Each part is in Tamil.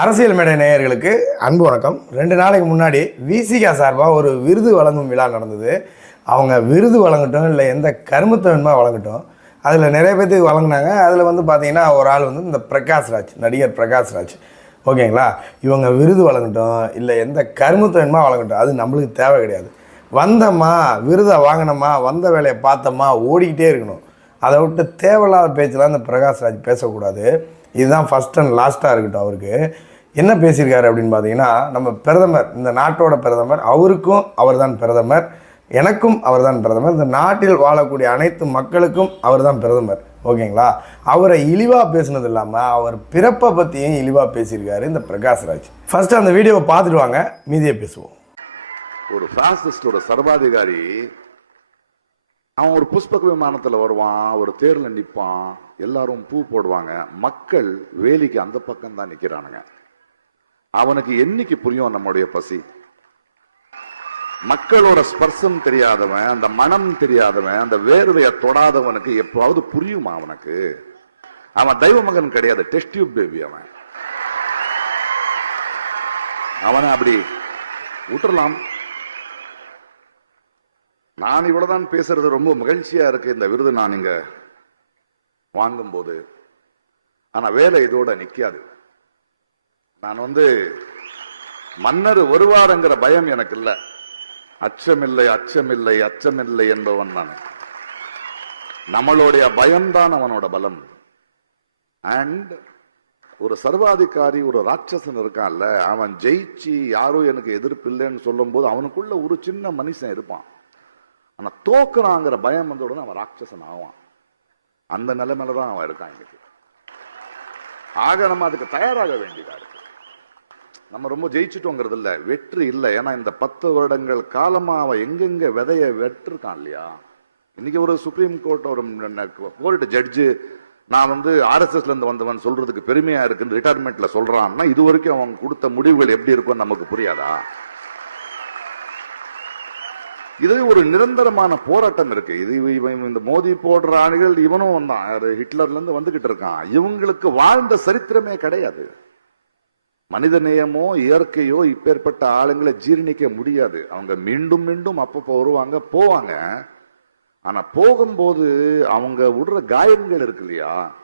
அரசியல் மேடை நேயர்களுக்கு அன்பு வணக்கம். ரெண்டு நாளைக்கு முன்னாடி விசிகா சார்பாக ஒரு விருது வழங்கும் விழா நடந்தது. அவங்க விருது வழங்கட்டும் இல்லை எந்த கருமத்தை வேணுமா வழங்கட்டும். அதில் நிறைய பேர்த்துக்கு வழங்கினாங்க. அதில் வந்து பார்த்தீங்கன்னா ஒரு ஆள் வந்து இந்த பிரகாஷ் ராஜ் நடிகர் பிரகாஷ் ராஜ். ஓகேங்களா? இவங்க விருது வழங்கட்டும் இல்லை எந்த கருமத்தை வேணுமா வழங்கட்டும். அது நம்மளுக்கு தேவை கிடையாது. வந்தோமா விருதை வாங்கினோமா வந்த வேலையை பார்த்தோமா ஓடிக்கிட்டே இருக்கணும். அதை விட்டு தேவையில்லாத பேச்செலாம் இந்த பிரகாஷ் ராஜ் பேசக்கூடாது. இதுதான் ஃபஸ்ட் அண்ட் லாஸ்ட்டாக இருக்கட்டும் அவருக்கு. என்ன பேசியிருக்காரு அப்படின்னு பார்த்தீங்கன்னா நம்ம பிரதமர் இந்த நாட்டோட பிரதமர் அவருக்கும் அவர்தான் பிரதமர் எனக்கும் அவர்தான் பிரதமர் இந்த நாட்டில் வாழக்கூடிய அனைத்து மக்களுக்கும் அவர்தான் பிரதமர் ஓகேங்களா? அவரை இழிவாக பேசுனது இல்லாமல் அவர் பிறப்பை பற்றியும் இழிவாக பேசியிருக்காரு இந்த பிரகாஷ் ராஜ் ஃபர்ஸ்ட் அந்த வீடியோவை பார்த்துட்டு வாங்க மீதியை பேசுவோம். ஒரு பாசிஸ்டோட சர்வாதிகாரி அவன் ஒரு புஷ்பக விமானத்தில் வருவான் ஒரு தேரில் நிற்பான் எல்லாரும் பூ போடுவாங்க. மக்கள் வேலிக்கு அந்த பக்கம் தான் நிக்கிறானுங்க. அவனுக்கு என்னைக்கு புரியும் நம்முடைய பசி? மக்களோட ஸ்பர்சம் தெரியாதவன் அந்த மனம் தெரியாதவன் அந்த வேர்வையை தொடாதவனுக்கு எப்பவாவது புரியுமா அவனுக்கு? அவன் தெய்வ மகன் கிடையாது டெஸ்ட் டியூப் பேபி அவன். அவனை அப்படி விட்டுறலாம் நான் இவ்வளவுதான் பேசுறது ரொம்ப மகிழ்ச்சியா இருக்கு இந்த விருது நான் இங்க வாங்கும்போது ஆனா வேலை இதோட நிக்காது. நான் வந்து மன்னர் வருவாருங்கிற பயம் எனக்கு இல்ல. அச்சமில்லை அச்சமில்லை அச்சமில்லை என்பவன் நான். நம்மளுடைய பயம்தான் அவனோட பலம். அண்ட் ஒரு சர்வாதிகாரி ஒரு ராட்சசன் இருக்கான்ல அவன் ஜெயிச்சு யாரும் எனக்கு எதிர்ப்பு இல்லைன்னு சொல்லும் போது அவனுக்குள்ள ஒரு சின்ன மனுஷன் இருப்பான். ஆனா தோக்குறாங்கிற பயம் வந்த உடனே அவன் ராட்சசன் ஆவான். அந்த நிலைமையில தான் அவன் இருக்கான் இன்னைக்கு. ஆக நம்ம அதுக்கு தயாராக வேண்டியதா இருக்கு. நம்ம ரொம்ப ஜெயிச்சுட்டோங்கிறது இல்ல வெற்றி இல்லை. ஏன்னா இந்த பத்து வருடங்கள் காலமா அவன் எங்கெங்க விதைய வெட்டிருக்கான் இல்லையா? இன்னைக்கு ஒரு சுப்ரீம் கோர்ட் ஒரு கோர்ட் ஜட்ஜு நான் வந்து ஆர்எஸ்எஸ்ல இருந்து வந்தவன் சொல்றதுக்கு பெருமையா இருக்குன்னு ரிட்டையர்மெண்ட்ல சொல்றான்னா இது வரைக்கும் அவன் கொடுத்த முடிவுகள் எப்படி இருக்கும்னு நமக்கு புரியாதா? இது ஒரு நிரந்தரமான போராட்டம் இருக்கு. இது இவன் இந்த மோதி போடுற ஆளுகள் இவனும் வந்தான். ஹிட்லர்ல இருந்து வந்துகிட்டு இருக்கான். இவங்களுக்கு வாழ்ந்த சரித்திரமே கிடையாது. மனித நேயமோ இயற்கையோ இப்பேற்பட்ட ஆளுங்களை ஜீரணிக்க முடியாது. அவங்க மீண்டும் மீண்டும் அப்பப்போ வருவாங்க போவாங்க. ஆனா போகும்போது அவங்க விடுற காயங்கள் இருக்கு இல்லையா?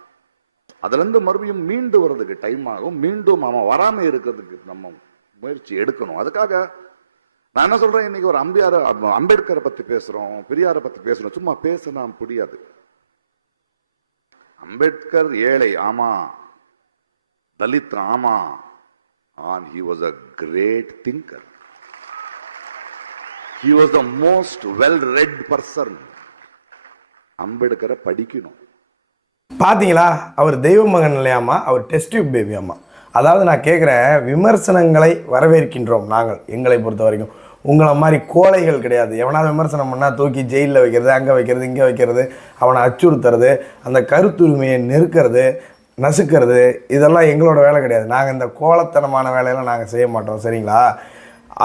அதுல இருந்து மறுபடியும் மீண்டு வர்றதுக்கு டைம் ஆகும். மீண்டும் அவன் வராம இருக்கிறதுக்கு நம்ம முயற்சி எடுக்கணும். அதுக்காக நான் என்ன சொல்றேன்? இன்னைக்கு ஒரு அம்பியார அம்பேத்கரை பத்தி பேசுறோம் பெரியாரை பத்தி பேசுறோம். சும்மா பேசினா புரியாது. அம்பேத்கர் ஏழை ஆமா. தலித் ஆமா. And he was a great thinker he was the most well read person அம்பேத்கரை படிக்கணும். பார்த்தீங்களா அவர் தெய்வ மகன் இல்லையாமா அவர் டெஸ்ட் டியூப் பேபி அம்மா அதாவது நான் கேட்குறேன் விமர்சனங்களை வரவேற்கின்றோம் நாங்கள் எங்களை பொறுத்த வரைக்கும் உங்களை மாதிரி கோழைகள் கிடையாது. எவனாவது விமர்சனம் பண்ணால் தூக்கி ஜெயிலில் வைக்கிறது அங்கே வைக்கிறது இங்கே வைக்கிறது அவனை அச்சுறுத்துறது அந்த கருத்துரிமையை நெருக்கிறது நசுக்கிறது இதெல்லாம் எங்களோட வேலை கிடையாது. நாங்கள் இந்த கோலத்தனமான வேலையெல்லாம் நாங்கள் செய்ய மாட்டோம் சரிங்களா?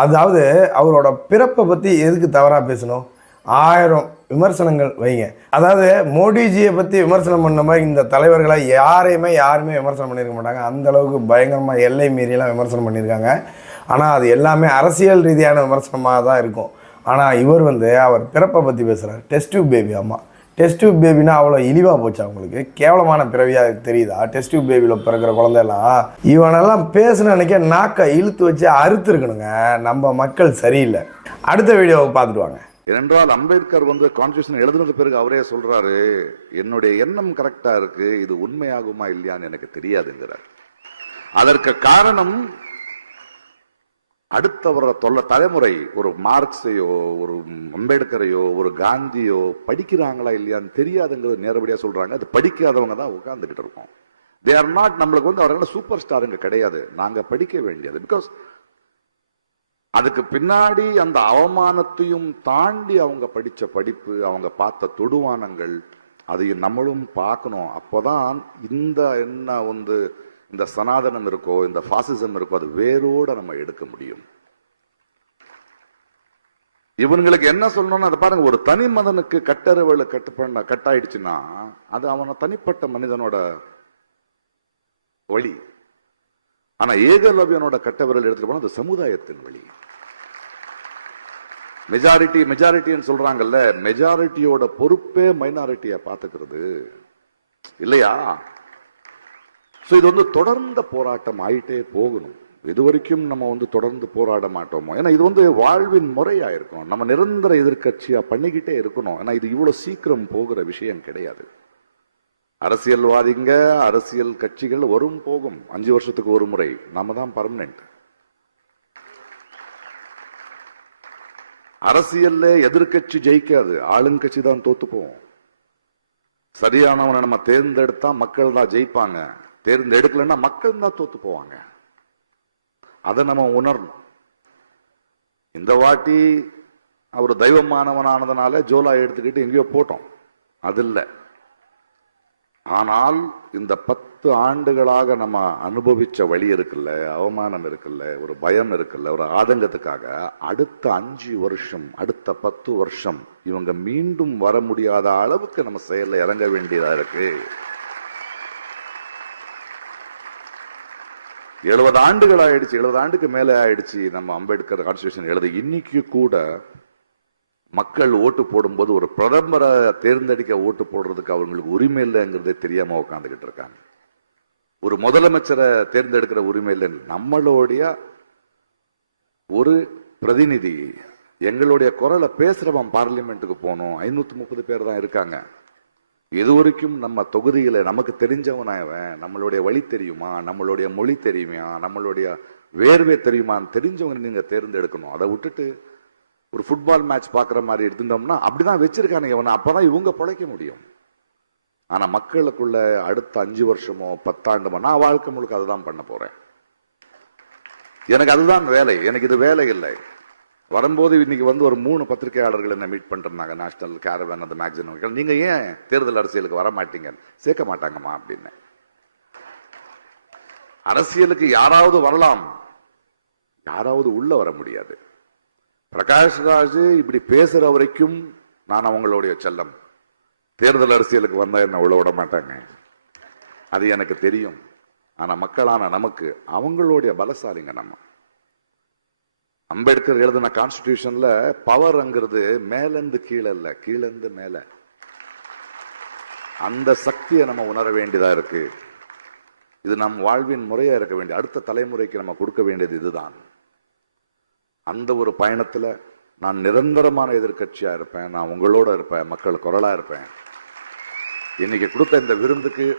அதாவது அவரோட பிறப்பை பற்றி எதுக்கு தவறாக பேசணும்? ஆயிரம் விமர்சனங்கள் வைங்க. அதாவது மோடிஜியை பற்றி விமர்சனம் பண்ண மாதிரி இந்த தலைவர்களை யாரையுமே யாருமே விமர்சனம் பண்ணியிருக்க மாட்டாங்க. அந்தளவுக்கு பயங்கரமாக எல்லை மீறியெல்லாம் விமர்சனம் பண்ணியிருக்காங்க ஆனால் அது எல்லாமே அரசியல் ரீதியான விமர்சனமாக தான் இருக்கும். ஆனால் இவர் வந்து அவர் பிறப்பை பற்றி பேசுகிறார் டெஸ்ட் டியூப் பேபி அம்மா. டெஸ்ட் டியூப் பேபினா அவ்வளோ இழிவாக போச்சு அவங்களுக்கு. கேவலமான பிறவியாக தெரியுதா? டெஸ்ட் டியூப் பேபியில் பிறக்கிற குழந்தையெல்லாம் இவனெல்லாம் பேசுன அன்னைக்கே நாக்கை இழுத்து வச்சு அறுத்துருக்கணுங்க. நம்ம மக்கள் சரியில்லை. அடுத்த வீடியோவை பார்த்துட்டு வாங்க. ஏனென்றால் அம்பேத்கர் வந்து கான்ஸ்டியூஷன் எழுதுனது பிறகு அவரே சொல்றாரு என்னுடைய எண்ணம் கரெக்டா இருக்கு. இது உண்மையாகுமா இல்லையான்னு எனக்கு தெரியாதுங்கிறார். அதற்கு காரணம் அடுத்த வர தொல்ல தலைமுறை ஒரு மார்க்ஸையோ ஒரு அம்பேத்கரையோ ஒரு காந்தியோ படிக்கிறாங்களா இல்லையான்னு தெரியாதுங்கிறது நேரடியாக சொல்றாங்க. அது படிக்காதவங்க தான் உட்காந்துக்கிட்டு இருக்கோம். தே ஆர் நாட் நம்மளுக்கு வந்து அவர்கள் சூப்பர் ஸ்டாருங்க கிடையாது. நாங்க படிக்க வேண்டியது. பிகாஸ் அதுக்கு பின்னாடி அந்த அவமானத்தையும் தாண்டி அவங்க படிச்ச படிப்பு அவங்க பார்த்த தொடுவானங்கள் அதையும் நம்மளும் பார்க்கணும். அப்போதான் இந்த என்ன வந்து இந்த சனாதனம் இருக்கோ இந்த பாசிசம் இருக்கோ அது வேரோட நம்ம எடுக்க முடியும். இவங்களுக்கு என்ன சொல்லணும்னு அதை பாருங்க ஒரு தனி மதனுக்கு கட்டறிவல கட்டு பண்ண கட்டாயிடுச்சுன்னா அது அவன தனிப்பட்ட மனிதனோட வழி. ஆனா ஏகலவ்யனோட கட்டவிரல் எடுத்துட்டு போனா அது சமுதாயத்தின் வழி. மெஜாரிட்டி மெஜாரிட்டின்னு சொல்றாங்கல்ல மெஜாரிட்டியோட பொறுப்பே மைனாரிட்டியை பாத்துக்கிறது இல்லையா? ஸோ இது வந்து தொடர்ந்த போராட்டம் ஆயிட்டே போகணும். இது வரைக்கும் நம்ம வந்து தொடர்ந்து போராட மாட்டோமோ? ஏன்னா இது வந்து வாழ்வின் முறையாக இருக்கணும் நம்ம நிரந்தர எதிர்க்கட்சியா பண்ணிக்கிட்டே இருக்கணும். ஏன்னா இது இவ்வளோ சீக்கிரம் போகிற விஷயம் கிடையாது. அரசியல்வாதிங்க அரசியல் கட்சிகள் வரும் போகும். அஞ்சு வருஷத்துக்கு ஒரு முறை. நாம தான் பர்மனெண்ட் அரசியல்ல எதிர்க்கட்சி ஜெயிக்காது. ஆளுங்கட்சி தான் தோத்து போகும் சரியானவனை நம்ம தேர்ந்தெடுத்தா மக்கள் தான் ஜெயிப்பாங்க. தேர்ந்தெடுக்கலன்னா மக்கள் தான் தோத்து போவாங்க. அதை நம்ம உணரணும். இந்த வாட்டி அவர் தெய்வமானவனானதுனால ஜோலா எடுத்துக்கிட்டு எங்கேயோ போட்டோம். அது இல்லை. ஆனால் இந்த பத்து ஆண்டுகளாக நம்ம அனுபவிச்ச வழி இருக்குல்ல அவமானம் இருக்குல்ல ஒரு பயம் இருக்குல்ல ஒரு ஆதங்கத்துக்காக அடுத்த அஞ்சு வருஷம் அடுத்த பத்து வருஷம் இவங்க மீண்டும் வர முடியாத அளவுக்கு நம்ம செயல்ல இறங்க வேண்டியதா இருக்கு. எழுபது ஆண்டுகள் ஆயிடுச்சு எழுபது ஆண்டுக்கு மேலே ஆயிடுச்சு நம்ம அம்பேத்கர் கான்ஸ்டியூஷன் எழுத. இன்னைக்கு கூட மக்கள் ஓட்டு போடும்போது ஒரு பிரதமரை தேர்ந்தெடுக்க ஓட்டு போடுறதுக்கு அவங்களுக்கு உரிமை இல்லைங்கிறதே தெரியாம உட்காந்துக்கிட்டு இருக்காங்க. ஒரு முதலமைச்சரை தேர்ந்தெடுக்கிற உரிமை இல்லை நம்மளுடைய ஒரு பிரதிநிதி எங்களுடைய குரலை பேசுறவன் பார்லிமெண்ட்டுக்கு போகணும். ஐநூத்தி முப்பது பேர் தான் இருக்காங்க. இது வரைக்கும் நம்ம தொகுதியில நமக்கு தெரிஞ்சவனா இவன் நம்மளுடைய வழி தெரியுமா நம்மளுடைய மொழி தெரியுமா நம்மளுடைய வேர்வை தெரியுமான்னு தெரிஞ்சவங்க நீங்க தேர்ந்தெடுக்கணும். அதை விட்டுட்டு ஒரு ஃபுட்பால் மேட்ச் பார்க்குற மாதிரி எடுத்துட்டோம்னா அப்படிதான் வச்சிருக்கானுங்க இவனை. அப்பதான் இவங்க பிழைக்க முடியும். ஆனா மக்களுக்குள்ள அடுத்த அஞ்சு வருஷமோ பத்தாண்டுமோ நான் வாழ்க்கை முழுக்க அதுதான் பண்ண போறேன். எனக்கு அதுதான் வேலை. எனக்கு இது வேலை இல்லை. வரும்போது இன்னைக்கு வந்து ஒரு மூணு பத்திரிகையாளர்கள் என்ன மீட் பண்றாங்க நேஷனல் கேரவன் அந்த மேக்சின் நீங்க ஏன் தேர்தல் அரசியலுக்கு வர மாட்டீங்க சேர்க்க மாட்டாங்கம்மா அப்படின்னு. அரசியலுக்கு யாராவது வரலாம். யாராவது உள்ள வர முடியாது. பிரகாஷ் ராஜ் இப்படி பேசுற வரைக்கும் நான் அவங்களுடைய செல்லம். தேர்தல் அரசியலுக்கு வந்தா என்ன உள்ள விட மாட்டாங்க? அது எனக்கு தெரியும். ஆனா மக்களான நமக்கு அவங்களுடைய பலசாலிங்க நம்ம. அம்பேத்கர் எழுதின கான்ஸ்டிடியூஷன்ல பவர்ங்கிறது மேலிருந்து கீழே இல்ல கீழிருந்து மேல. அந்த சக்தியை நம்ம உணர வேண்டியதா இருக்கு. இது நம் வாழ்வின் முறையா இருக்க வேண்டிய அடுத்த தலைமுறைக்கு நம்ம கொடுக்க வேண்டியது இதுதான். அந்த ஒரு பயணத்துல நான் நிரந்தரமான எதிர்க்கட்சியா இருப்பேன் நான் உங்களோட இருப்பேன் மக்கள் குரலா இருப்பேன். இன்னைக்கு கொடுத்த இந்த விருந்துக்கு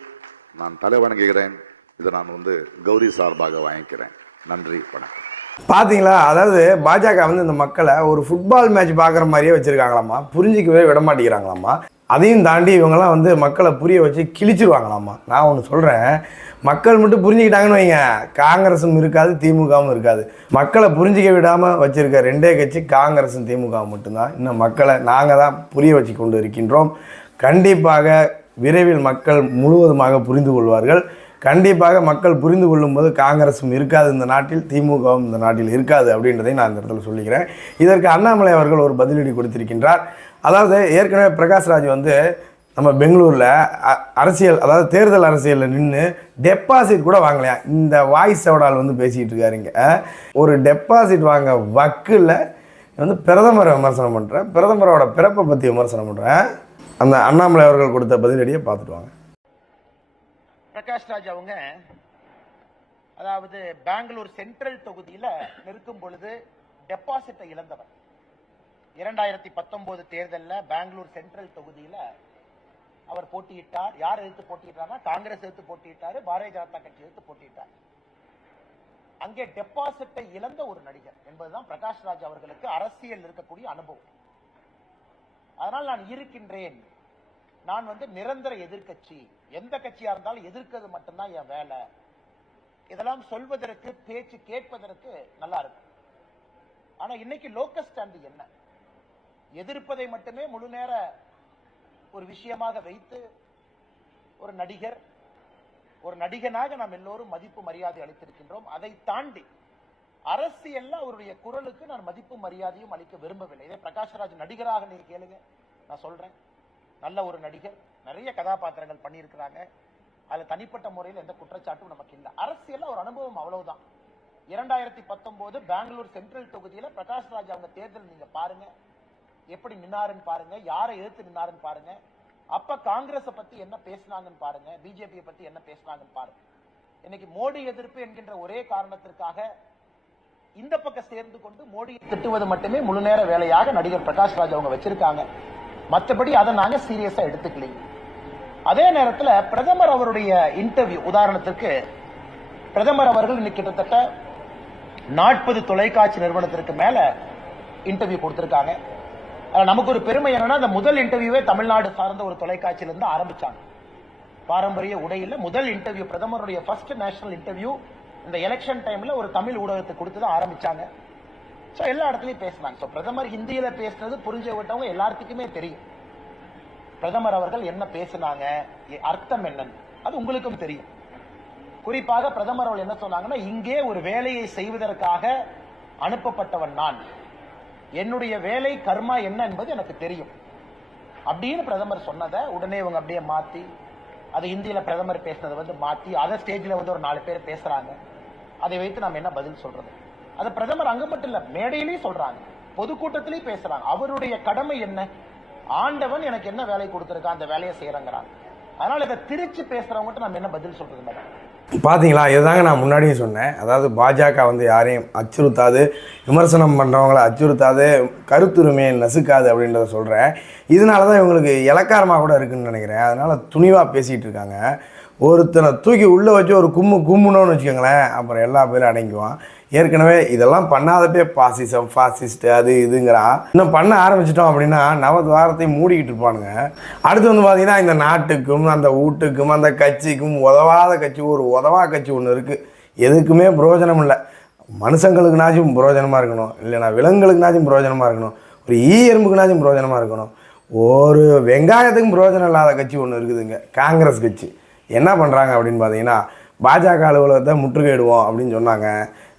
நான் தலை வணங்குகிறேன். இதை நான் வந்து கௌரி சார்பாக வாங்கிக்கிறேன். நன்றி வணக்கம். பார்த்தீங்களா அதாவது பாஜக வந்து இந்த மக்களை ஒரு ஃபுட்பால் மேட்ச் பார்க்குற மாதிரியே வச்சுருக்காங்களாமா புரிஞ்சிக்கவே விட மாட்டேங்கிறாங்களாமா அதையும் தாண்டி இவங்கெல்லாம் வந்து மக்களை புரிய வச்சு கிழிச்சிருவாங்களாமா நான் ஒன்று சொல்கிறேன் மக்கள் மட்டும் புரிஞ்சுக்கிட்டாங்கன்னு வைங்க. காங்கிரஸும் இருக்காது திமுகவும் இருக்காது. மக்களை புரிஞ்சிக்க விடாமல் வச்சுருக்க ரெண்டே கட்சி காங்கிரஸும் திமுகவும் மட்டும்தான். இன்னும் மக்களை நாங்கள் தான் புரிய வச்சு கொண்டு இருக்கின்றோம். கண்டிப்பாக விரைவில் மக்கள் முழுவதுமாக புரிந்து கொள்வார்கள். கண்டிப்பாக மக்கள் புரிந்து கொள்ளும்போது காங்கிரஸும் இருக்காது இந்த நாட்டில் திமுகவும் இந்த நாட்டில் இருக்காது அப்படின்றதை நான் இந்த இடத்துல சொல்லிக்கிறேன். இதற்கு அண்ணாமலை அவர்கள் ஒரு பதிலடி கொடுத்திருக்கின்றார். அதாவது ஏற்கனவே பிரகாஷ்ராஜ் வந்து நம்ம பெங்களூரில் அ- அரசியல் அதாவது தேர்தல் அரசியலில் நின்று டெபாசிட் கூட வாங்கலையா? இந்த வாய்ஸ் சவடால் வந்து பேசிகிட்டு இருக்காருங்க ஒரு டெபாசிட் வாங்க வக்கில் வந்து பிரதமரை விமர்சனம் பண்ணுறேன் பிரதமரோட பிறப்பை பற்றி விமர்சனம் பண்ணுறேன் அந்த அண்ணாமலை அவர்கள் கொடுத்த பதிலடியை பார்த்துட்டு வாங்க. பிரகாஷ் ராஜ் அவங்க அதாவது பெங்களூர் சென்ட்ரல் தொகுதியில நிற்கும் பொழுது டெபாசிட்டை இழந்தவர். இரண்டாயிரத்தி பத்தொன்பது தேர்தலில் பெங்களூர் சென்ட்ரல் தொகுதியில அவர் போட்டியிட்டார். யார் எதிர்த்து போட்டியிட்டார்னா காங்கிரஸ் எதிர்த்து போட்டியிட்டார் பாரதிய ஜனதா கட்சி எதிர்த்து போட்டியிட்டார். அங்கே டெபாசிட்டை இழந்த ஒரு நடிகர் என்பதுதான் பிரகாஷ் ராஜ் அவர்களுக்கு அரசியல் இருக்கக்கூடிய அனுபவம். அதனால் நான் இருக்கின்றேன். நான் வந்து நிரந்தர எதிர்க்கட்சி. எந்த கட்சியா இருந்தாலும் எதிர்க்கிறது மட்டும்தான் என் வேலை. இதெல்லாம் சொல்வதற்கு பேச்சு கேட்பதற்கு நல்லா இருக்கும். ஆனா இன்னைக்கு லோக்கல் ஸ்டாண்டு என்ன? எதிர்ப்பதை மட்டுமே முழு நேர ஒரு விஷயமாக வைத்து ஒரு நடிகர் ஒரு நடிகனாக நாம் எல்லோரும் மதிப்பு மரியாதை அளித்திருக்கின்றோம். அதை தாண்டி அரசியல்ல அவருடைய குரலுக்கு நான் மதிப்பு மரியாதையும் அளிக்க விரும்பவில்லை. இதே பிரகாஷ்ராஜ் நடிகராக நீங்க கேளுங்க. நான் சொல்றேன். நல்ல ஒரு நடிகர் நிறைய கதாபாத்திரங்கள் பண்ணியிருக்கிறாங்க. அதுல தனிப்பட்ட முறையில் எந்த குற்றச்சாட்டும் நமக்கு இல்லை. அரசியலில் ஒரு அனுபவம் அவ்வளவுதான். இரண்டாயிரத்தி பத்தொன்பது பெங்களூர் சென்ட்ரல் தொகுதியில பிரகாஷ் ராஜ் அவங்க தேர்தல் நீங்க பாருங்க. எப்படி நின்னாருன்னு பாருங்க. யாரை எதிர்த்து நின்னாருன்னு பாருங்க. அப்ப காங்கிரஸ பத்தி என்ன பேசினாங்கன்னு பாருங்க. பிஜேபியை பத்தி என்ன பேசினாங்கன்னு பாருங்க. இன்னைக்கு மோடி எதிர்ப்பு என்கின்ற ஒரே காரணத்திற்காக இந்த பக்கம் சேர்ந்து கொண்டு மோடியை திட்டுவது மட்டுமே முழு நேர வேலையாக நடிகர் பிரகாஷ் ராஜ் அவங்க வச்சிருக்காங்க. மற்றபடி அதை நாங்க சீரியஸா எடுத்துக்கலீங்க அதே நேரத்தில் பிரதமர் அவருடைய இன்டர்வியூ உதாரணத்திற்கு பிரதமர் அவர்கள் இன்னைக்கு கிட்டத்தட்ட நாற்பது தொலைக்காட்சி நிறுவனத்திற்கு மேல இன்டர்வியூ கொடுத்திருக்காங்க. நமக்கு ஒரு பெருமை என்னன்னா அந்த முதல் இன்டர்வியூவே தமிழ்நாடு சார்ந்த ஒரு தொலைக்காட்சியில இருந்து ஆரம்பிச்சாங்க. பாரம்பரிய உடையில முதல் இன்டர்வியூ பிரதமருடைய ஃபர்ஸ்ட் நேஷனல் இன்டர்வியூ இந்த எலெக்ஷன் டைம்ல ஒரு தமிழ் ஊடகத்தை கொடுத்து தான் ஆரம்பிச்சாங்க. ஸோ எல்லா இடத்துலையும் பேசினாங்க ஸோ பிரதமர் ஹிந்தியில் பேசுனது புரிஞ்ச விட்டவங்க எல்லாத்துக்குமே தெரியும். பிரதமர் அவர்கள் என்ன பேசினாங்க எ- அர்த்தம் என்னன்னு. அது உங்களுக்கும் தெரியும். குறிப்பாக பிரதமர் அவர்கள் என்ன சொன்னாங்கன்னா இங்கே ஒரு வேலையை செய்வதற்காக அனுப்பப்பட்டவன் நான். என்னுடைய வேலை கர்மா என்ன என்பது எனக்கு தெரியும். அப்படின்னு பிரதமர் சொன்னதை உடனே இவங்க அப்படியே மாத்தி அது இந்தியில பிரதமர் பேசினதை வந்து மாத்தி அதை ஸ்டேஜ்ல வந்து ஒரு நாலு பேர் பேசுறாங்க. அதை வைத்து நாம் என்ன பதில் சொல்றது? அது பிரதமர் அங்க மட்டும் இல்ல மேடையிலயும் சொல்றாங்க. பொதுக்கூட்டத்திலயும் பேசுறாங்க. அவருடைய கடமை என்ன? ஆண்டவன் எனக்கு என்ன வேலை கொடுத்திருக்கா அந்த வேலையை செய்யறங்கிறாங்க அதனால இதை திருச்சி பேசுறவங்ககிட்ட நம்ம என்ன பதில் சொல்றது மேடம்? பார்த்தீங்களா இதுதாங்க நான் முன்னாடியே சொன்னேன். அதாவது பாஜக வந்து யாரையும் அச்சுறுத்தாது விமர்சனம் பண்ணுறவங்கள அச்சுறுத்தாது கருத்துரிமையை நசுக்காது அப்படின்றத சொல்கிறேன் இதனால தான் இவங்களுக்கு இலக்காரமாக கூட இருக்குன்னு நினைக்கிறேன். அதனால் துணிவாக பேசிகிட்டு இருக்காங்க. ஒருத்தனை தூக்கி உள்ளே வச்சு ஒரு கும்மு கும்முனோன்னு வச்சுக்கோங்களேன். அப்புறம் எல்லா பேரும் அடங்கிவான் ஏற்கனவே இதெல்லாம் பண்ணாதப்பே பாசிசம் ஃபாசிஸ்ட் அது இதுங்கிறான் இன்னும் பண்ண ஆரம்பிச்சிட்டோம் அப்படின்னா நவத்வாரத்தை மூடிக்கிட்டு இருப்பானுங்க. அடுத்து வந்து பார்த்தீங்கன்னா இந்த நாட்டுக்கும் அந்த வீட்டுக்கும் அந்த கட்சிக்கும் உதவாத கட்சி ஒரு உதவா கட்சி ஒன்று இருக்குது எதுக்குமே பிரயோஜனம் இல்லை. மனுஷங்களுக்குனாச்சும் பிரயோஜனமாக இருக்கணும். இல்லைனா விலங்குகளுக்குனாச்சும் பிரயோஜனமாக இருக்கணும். ஒரு ஈ எறும்புக்குனாச்சும் பிரயோஜனமாக இருக்கணும். ஒரு வெங்காயத்துக்கும் பிரயோஜனம் இல்லாத கட்சி ஒன்று இருக்குதுங்க. காங்கிரஸ் கட்சி. என்ன பண்ணுறாங்க அப்படின்னு பார்த்தீங்கன்னா பாஜக அலுவலகத்தை முற்றுகையிடுவோம் அப்படின்னு சொன்னாங்க.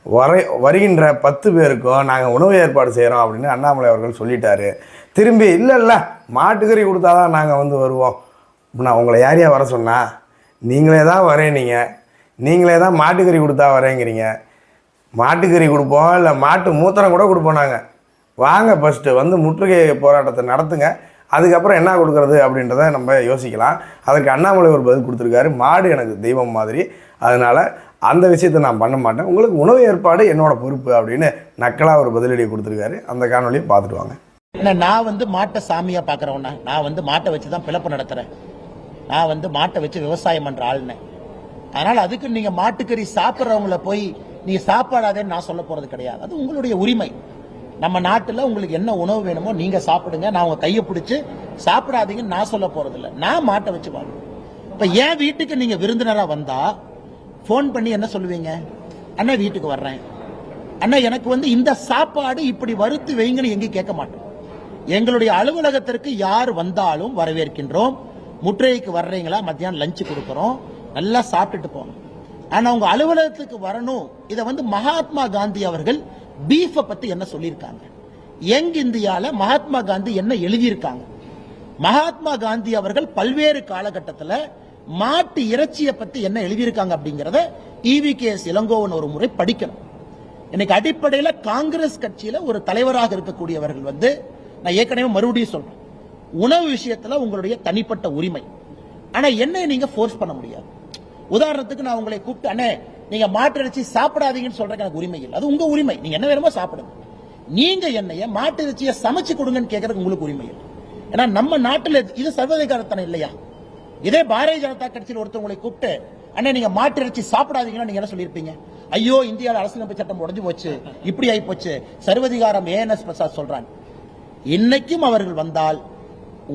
வரை வருகின்ற பத்து பேருக்கும் நாங்கள் உணவு ஏற்பாடு செய்கிறோம் அப்படின்னு அண்ணாமலை அவர்கள் சொல்லிட்டாரு. திரும்பி இல்லை இல்லை மாட்டுக்கறி கொடுத்தா தான் நாங்கள் வந்து வருவோம். நான் உங்களை யாரையா வர சொன்னால் நீங்களே தான் வரேனீங்க நீங்களே தான் மாட்டுக்கறி கொடுத்தா வரேங்கிறீங்க மாட்டுக்கறி கொடுப்போம் இல்லை மாட்டு மூத்திரம் கூட கொடுப்போம் நாங்கள் வாங்க ஃபஸ்ட்டு வந்து முற்றுகை போராட்டத்தை நடத்துங்க. அதுக்கப்புறம் என்ன கொடுக்குறது அப்படின்றத நம்ம யோசிக்கலாம். அதுக்கு அண்ணாமலை ஒரு பதில் கொடுத்துருக்காரு. மாடு எனக்கு தெய்வம் மாதிரி. அதனால் அந்த விஷயத்தை நான் பண்ண மாட்டேன். உங்களுக்கு உணவு ஏற்பாடு என்னோட பொறுப்பு அப்படின்னு நக்கலாக ஒரு பதிலடி கொடுத்துருக்காரு. அந்த காணொலியை பார்த்துட்டு வாங்க. என்ன நான் வந்து மாட்டை சாமியா பாக்குறவனா நான் வந்து மாட்டை வச்சு தான் பிழப்பு நடத்துறேன். நான் வந்து மாட்டை வச்சு விவசாயம் பண்ற ஆளுன்னு அதனால அதுக்கு நீங்க மாட்டுக்கறி சாப்பிட்றவங்கள போய் நீ சாப்பிடாதேன்னு நான் சொல்ல போறது கிடையாது. அது உங்களுடைய உரிமை. நம்ம நாட்டில் உங்களுக்கு என்ன உணவு வேணுமோ நீங்க சாப்பிடுங்க. நான் உங்க கையை பிடிச்சி சாப்பிடாதீங்கன்னு நான் சொல்ல போறது நான் மாட்டை வச்சு வாங்க இப்ப என் வீட்டுக்கு நீங்க விருந்தினராக வந்தா ஃபோன் பண்ணி என்ன சொல்லுவீங்க? அண்ணா வீட்டுக்கு வர்றேன். அண்ணா எனக்கு வந்து இந்த சாப்பாடு இப்படி வறுத்து வைங்கன்னு எங்கேயும் கேட்க மாட்டோம். எங்களுடைய அலுவலகத்திற்கு யார் வந்தாலும் வரவேற்கின்றோம். முற்றைக்கு வர்றீங்களா? மத்தியானம் லஞ்சு கொடுக்குறோம். நல்லா சாப்பிட்டுட்டு போகணும். ஆனால் உங்க அலுவலகத்துக்கு வரணும். இதை வந்து மகாத்மா காந்தி அவர்கள் பீஃபை பத்தி என்ன சொல்லியிருக்காங்க? யங் இந்தியால மகாத்மா காந்தி என்ன எழுதியிருக்காங்க? மகாத்மா காந்தி அவர்கள் பல்வேறு காலகட்டத்தில் மாட்டு இறைச்சியை பத்தி என்ன எழுதியிருக்காங்க அப்படிங்கறத இவி கே. எஸ் இளங்கோவன் ஒரு முறை படிக்கணும். இன்னைக்கு அடிப்படையில காங்கிரஸ் கட்சியில ஒரு தலைவராக இருக்கக்கூடியவர்கள் வந்து நான் ஏற்கனவே மறுபடியும் சொல்றேன். உணவு விஷயத்துல உங்களுடைய தனிப்பட்ட உரிமை. ஆனா என்னை நீங்க ஃபோர்ஸ் பண்ண முடியாது. உதாரணத்துக்கு நான் உங்களை கூப்பிட்டு அண்ணே நீங்க மாட்டு இறைச்சி சாப்பிடாதீங்கன்னு சொல்றதுக்கு எனக்கு உரிமை இல்லை. அது உங்க உரிமை. நீங்க என்ன வேணுமோ சாப்பிடுங்க. நீங்க என்னைய மாட்டு இறைச்சியை சமைச்சு கொடுங்கன்னு கேட்கறதுக்கு உங்களுக்கு உரிமை இல்லை. ஏன்னா நம்ம நாட்டில் இது சர்வதிகாரத்தனம் இல்லையா? இதே பாரதிய ஜனதா கட்சியில் ஒருத்தவங்களை கூப்பிட்டு அண்ணே நீங்க மாட்டு இறைச்சி சாப்பிடாதீங்கன்னா நீங்க என்ன சொல்லியிருப்பீங்க? ஐயோ இந்தியாவில் அரசியலமைப்பு சட்டம் உடைஞ்சு போச்சு. இப்படி ஆகி போச்சு. சர்வதிகாரம் ஏஎன்எஸ் பிரசாத் சொல்றாங்க இன்னைக்கும் அவர்கள் வந்தால்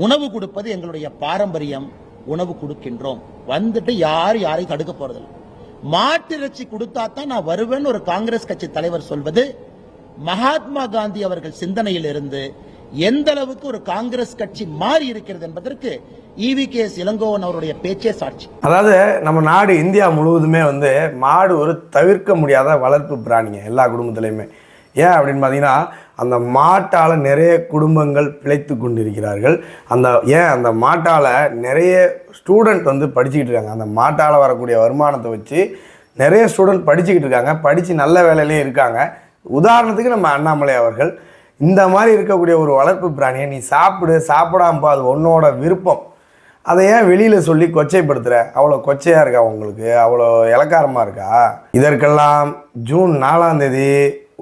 உணவு கொடுப்பது எங்களுடைய பாரம்பரியம். உணவு கொடுக்கின்றோம். வந்துட்டு யார் யாரையும் தடுக்க போறதில்லை. மாட்டிறைச்சி கொடுத்தா தான் நான் வருவேன்னு ஒரு காங்கிரஸ் கட்சி தலைவர் சொல்வது மகாத்மா காந்தி அவர்கள் சிந்தனையில் இருந்து எந்த அளவுக்கு ஒரு காங்கிரஸ் கட்சி மாறி இருக்கிறது என்பதற்கு ஈவி கே இளங்கோவன் அவருடைய பேச்சே சாட்சி. அதாவது நம்ம நாடு இந்தியா முழுவதுமே வந்து மாடு ஒரு தவிர்க்க முடியாத வளர்ப்பு பிராணிங்க எல்லா குடும்பத்துலேயுமே. ஏன் அப்படின்னு பார்த்தீங்கன்னா அந்த மாட்டால் நிறைய குடும்பங்கள் பிழைத்து கொண்டிருக்கிறார்கள். அந்த ஏன் அந்த மாட்டால் நிறைய ஸ்டூடெண்ட் வந்து படிச்சுக்கிட்டு இருக்காங்க. அந்த மாட்டால் வரக்கூடிய வருமானத்தை வச்சு நிறைய ஸ்டூடெண்ட் படிச்சுக்கிட்டு இருக்காங்க. படித்து நல்ல வேலையிலையும் இருக்காங்க. உதாரணத்துக்கு நம்ம அண்ணாமலை அவர்கள் இந்த மாதிரி இருக்கக்கூடிய ஒரு வளர்ப்பு பிராணியை நீ சாப்பிடு சாப்பிடாமபா அது உன்னோட விருப்பம். அதை ஏன் வெளியில் சொல்லி கொச்சைப்படுத்துகிற அவ்வளோ கொச்சையாக இருக்கா உங்களுக்கு? அவ்வளோ இலக்காரமாக இருக்கா? இதற்கெல்லாம் ஜூன் நாலாம் தேதி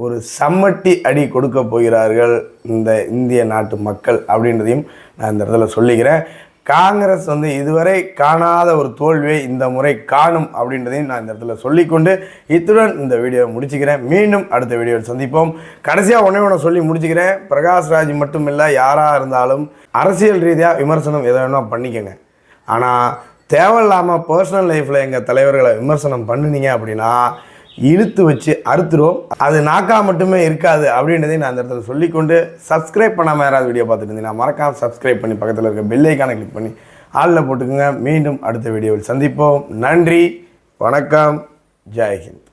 ஒரு சம்மட்டி அடி கொடுக்க போகிறார்கள் இந்த இந்திய நாட்டு மக்கள் அப்படின்றதையும் நான் இந்த இடத்துல சொல்லிக்கிறேன். காங்கிரஸ் வந்து இதுவரை காணாத ஒரு தோல்வியை இந்த முறை காணும் அப்படின்றதையும் நான் இந்த இடத்துல சொல்லிக்கொண்டு இத்துடன் இந்த வீடியோவை முடிச்சுக்கிறேன். மீண்டும் அடுத்த வீடியோவில் சந்திப்போம். கடைசியாக ஒன்றே ஒன்று சொல்லி முடிச்சுக்கிறேன். பிரகாஷ் ராஜ் மட்டும் இல்லை யாராக இருந்தாலும் அரசியல் ரீதியாக விமர்சனம் எதை வேணால் பண்ணிக்கோங்க. ஆனால் தேவையில்லாமல் பர்சனல் லைஃப்பில் எங்கள் தலைவர்களை விமர்சனம் பண்ணுனீங்க அப்படின்னா இழுத்து வச்சு அறுத்துரும் அது நாக்கா மட்டுமே இருக்காது அப்படின்றதை நான் அந்த இடத்துல சொல்லிக்கொண்டு சப்ஸ்கிரைப் பண்ணாமல் யாராவது வீடியோ பார்த்துட்டு இருந்தீங்கன்னா மறக்காமல் சப்ஸ்கிரைப் பண்ணி பக்கத்தில் இருக்க பெல்லைக்கான கிளிக் பண்ணி ஆளில் போட்டுக்கோங்க. மீண்டும் அடுத்த வீடியோவில் சந்திப்போம். நன்றி. வணக்கம். ஜெய்ஹிந்த்